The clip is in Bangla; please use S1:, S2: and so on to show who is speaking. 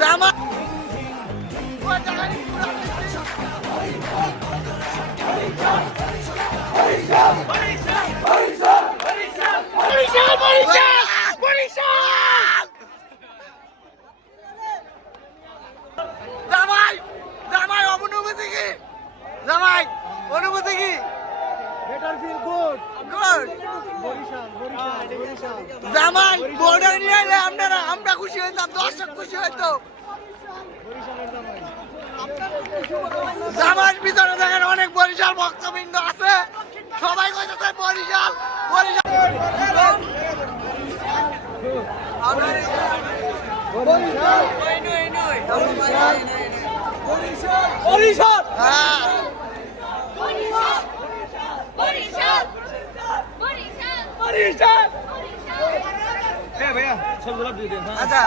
S1: জামা জামাই জামাই অনুভূতি কি জামাই অনুভূতি কি
S2: Better feel good.
S1: Good
S2: Barishal, Barishal, Barishal.
S1: জামাই বর্ডার নিয়ে এলে আপনারা আমরা খুশি হইতাম দর্শক খুশি হইতো।
S2: বরিশালের জামাই।
S1: ভিতরে দেখেন অনেক বরিশাল ভক্তবৃন্দ আছে। সবাই কইতেছে বরিশাল বরিশাল।
S2: বরিশাল, বরিশাল।
S1: হ্যাঁ
S3: বরিশাল বরিশাল বরিশাল বরিশাল
S1: আচ্ছা